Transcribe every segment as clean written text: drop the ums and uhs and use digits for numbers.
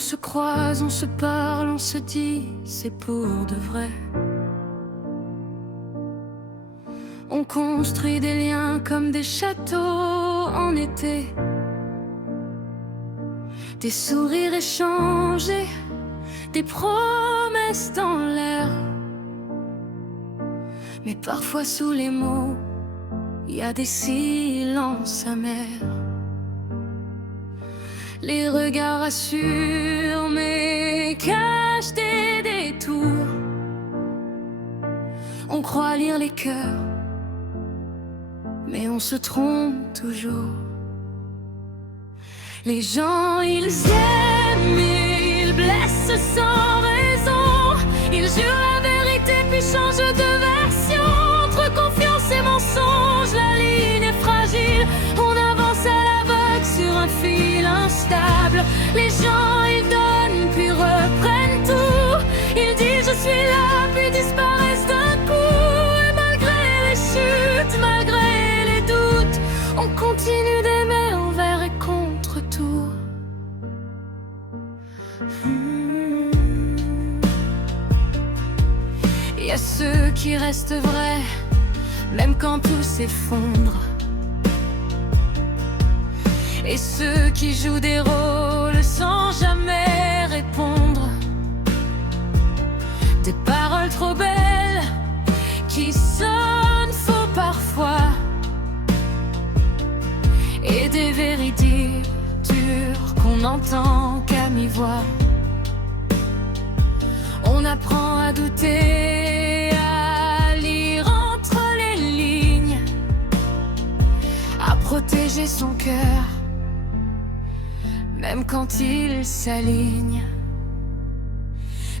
se croise, on se parle, on se dit, c'est pour de vrai. On construit des liens comme des châteaux en été. Des sourires échangés, des promesses dans l'air. Mais parfois sous les mots, il y a des silences amers. Les regards rassurent mais cachent des détours. On croit lire les cœurs, mais on se trompe toujours. Les gens, ils aiment, mais ils blessent sans raison. Ils jurent la vérité puis changent de version. Entre confiance et mensonge, la ligne est fragile. On avance à l'aveugle sur un fil instable. Les gens, ils donnent puis reprennent tout. Ils disent je suis là puis disparaissent d'un coup. Et malgré les chutes, malgré les doutes, on continue d'aimer envers et contre tout. Il y a ceux qui restent vrais, même quand tout s'effondre. Et ceux qui jouent des rôles sans jamais répondre. Des paroles trop belles qui sonnent faux parfois. Et des vérités dures qu'on n'entend qu'à mi-voix. On apprend à douter, à lire entre les lignes, à protéger son cœur, même quand il s'aligne.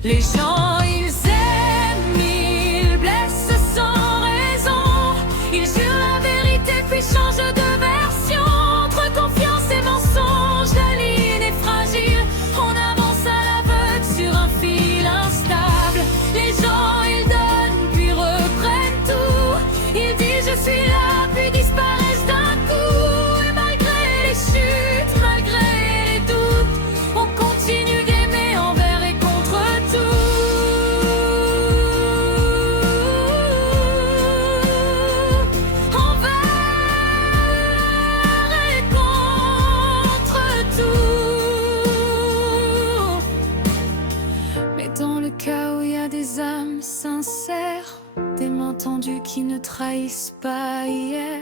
Les gens, ils aiment, ils blessent sans raison. Ils jurent la vérité puis changent de version. Entre confiance et mensonge, la ligne est fragile. On avance à l'aveugle sur un fil instable. Les gens, ils donnent puis reprennent tout. Ils disent je suis là puis disparaissent d'un coup. Et malgré les chutes, malgré les doutes, on continue d'aimer envers et contre tout. Envers et contre tout. Mais dans le cas où il y a des âmes sincères, des mains tendues qui ne trahissent pas hier,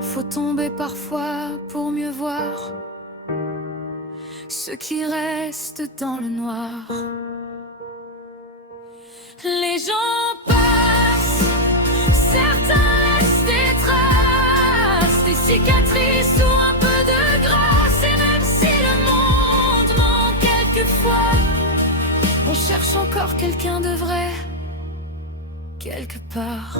faut tomber parfois pour mieux voir ceux qui restent dans le noir. Les gens passent, certains laissent des traces, des cicatrices ou un peu de grâce. Et même si le monde ment quelquefois, on cherche encore quelqu'un de vrai quelque part.